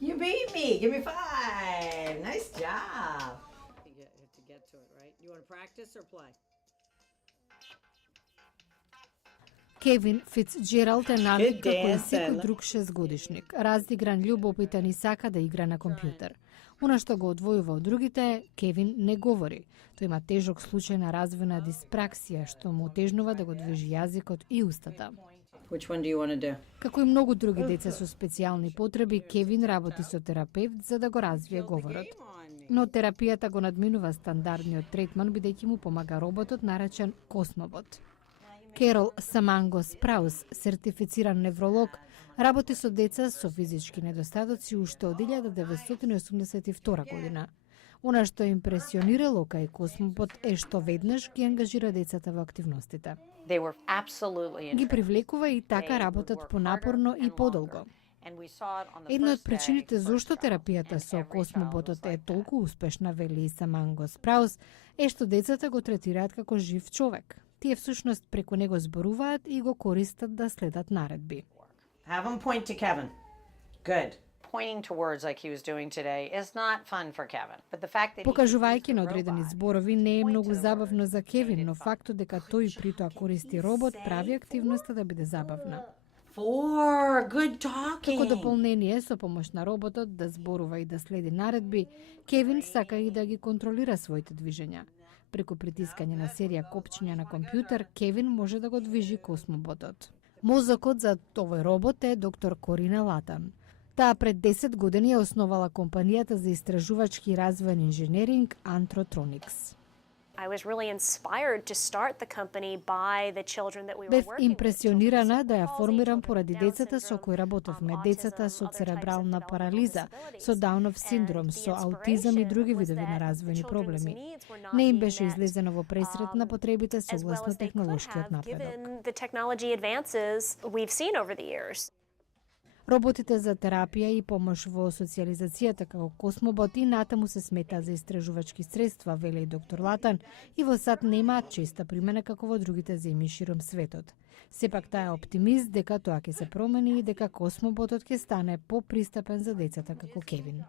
You beat me. Give me 5. Nice job. To get to it, right? You want to practice or play? Кевин Фицџералд е навик Good како и dance, секој Ella. друг 6-годишник. Раздигран, љубопитен и сака да игра на компјутер. Она што го одвојува од другите е Кевин не говори. Тој има тежок случај на развојна диспраксија, што му отежнува да го движи јазикот и устата. Which one do you want to do? Како и многу други деца со специјални потреби, Кевин работи со терапевт за да го развие говорот. Но терапијата го надминува стандардниот третман бидејќи му помага роботот наречен Космобот. Керол Саманго Спраус, сертифициран невролог, работи со деца со физички недостатоци уште од 1982 година. Она што импресионирало кај Космобот е што веднаш ги ангажира децата во активностите. Ги привлекува и така работат понапорно и подолго. Една од причините зошто терапијата со Космоботот е толку успешна, вели Саманго Спраус, е што децата го третираат како жив човек. Тие всушност преку него зборуваат и го користат да следат наредби. Have him point to Kevin. Good. Pointing to words like he was doing today is not fun for Kevin. But the fact that Покажувајќи на одредени зборови не е многу забавно за Кевин, но фактот дека тој притоа користи робот прави активноста да биде забавна. 4. Good talking. Како дополнение со помош на роботот да зборува и да следи наредби, Кевин сака и да ги контролира своите движења. Преку притискање на серија копчиња на компјутер, Кевин може да го движи Космоботот. Мозокот за овој робот е доктор Корина Латан. Таа пред 10 години ја основала компанијата за истражувачки и развоен инженеринг Antrotronics. I was really inspired to start the company by the children that we were Бев working with. импресионирана да ја формирам поради децата со кои работевме, децата со церебрална парализа, со Даунов синдром, со аутизам и други видови на развојни проблеми. Не им беше излезено во пресрет на потребите согласно технолошкиот напредок. Given the technology advances we've seen over the years. Роботите за терапија и помош во социјализацијата како Космобот и натаму се сметаат за истражувачки средства, вели и доктор Латан, и во САД немаат честа примена како во другите земји широм светот. Сепак таа е оптимист дека тоа ќе се промени и дека Космоботот ќе стане попристапен за децата како Кевин.